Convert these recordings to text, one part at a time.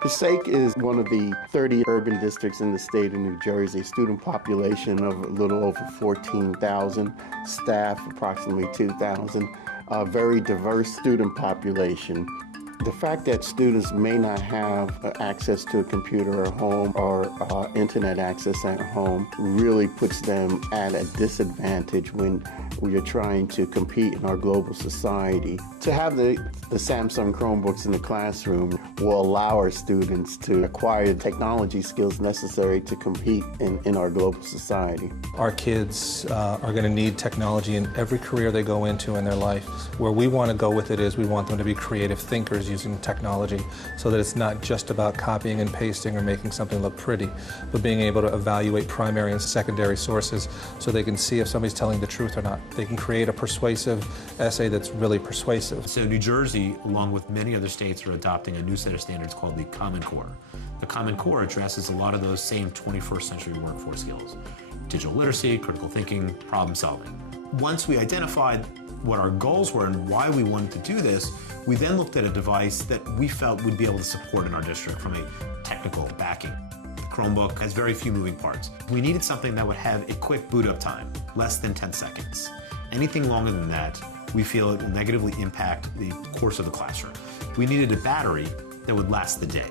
Passaic is one of the 30 urban districts in the state of New Jersey. Student population of a little over 14,000, staff approximately 2,000. A very diverse student population. The fact that students may not have access to a computer at home or internet access at home really puts them at a disadvantage when we are trying to compete in our global society. To have the Samsung Chromebooks in the classroom will allow our students to acquire the technology skills necessary to compete in our global society. Our kids are going to need technology in every career they go into in their life. Where we want to go with it is we want them to be creative thinkers using technology so that it's not just about copying and pasting or making something look pretty, but being able to evaluate primary and secondary sources so they can see if somebody's telling the truth or not. They can create a persuasive essay that's really persuasive. So New Jersey, along with many other states, are adopting a new set of standards called the Common Core. The Common Core addresses a lot of those same 21st century workforce skills: digital literacy, critical thinking, problem solving. Once we identified what our goals were and why we wanted to do this, we then looked at a device that we felt would be able to support in our district from a technical backing. The Chromebook has very few moving parts. We needed something that would have a quick boot up time, less than 10 seconds. Anything longer than that, we feel it will negatively impact the course of the classroom. We needed a battery that would last the day,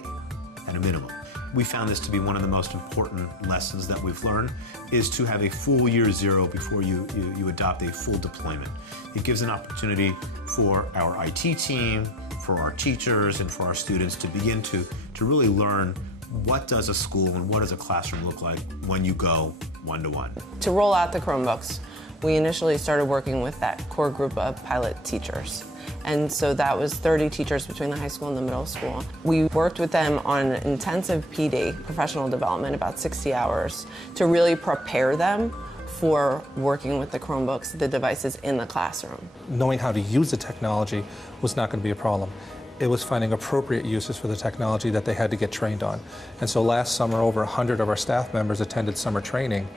at a minimum. We found this to be one of the most important lessons that we've learned, is to have a full year zero before you adopt a full deployment. It gives an opportunity for our IT team, for our teachers, and for our students to begin to really learn what does a school and what does a classroom look like when you go one-to-one. To roll out the Chromebooks, we initially started working with that core group of pilot teachers. And so that was 30 teachers between the high school and the middle school. We worked with them on intensive PD, professional development, about 60 hours, to really prepare them for working with the Chromebooks, the devices in the classroom. Knowing how to use the technology was not going to be a problem. It was finding appropriate uses for the technology that they had to get trained on. And so last summer, over 100 of our staff members attended summer training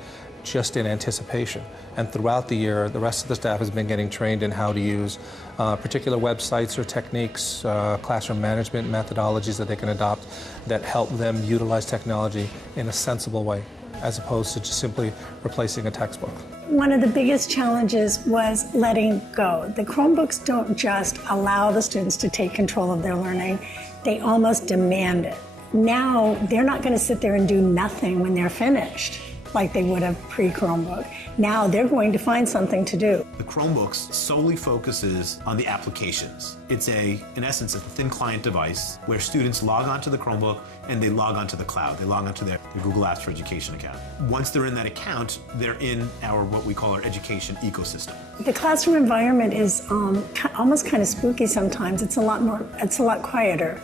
just in anticipation. And throughout the year, the rest of the staff has been getting trained in how to use particular websites or techniques, classroom management methodologies that they can adopt that help them utilize technology in a sensible way, as opposed to just simply replacing a textbook. One of the biggest challenges was letting go. The Chromebooks don't just allow the students to take control of their learning, they almost demand it. Now, they're not going to sit there and do nothing when they're finished, like they would have pre-Chromebook. Now they're going to find something to do. The Chromebooks solely focuses on the applications. It's in essence, a thin client device where students log onto the Chromebook and they log onto the cloud. They log onto their Google Apps for Education account. Once they're in that account, they're in what we call our education ecosystem. The classroom environment is almost kind of spooky sometimes. It's a lot quieter,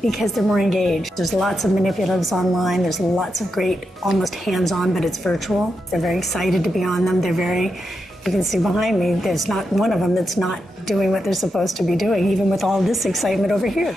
because they're more engaged. There's lots of manipulatives online. There's lots of great, almost hands-on, but it's virtual. They're very excited to be on them. You can see behind me, there's not one of them that's not doing what they're supposed to be doing, even with all this excitement over here.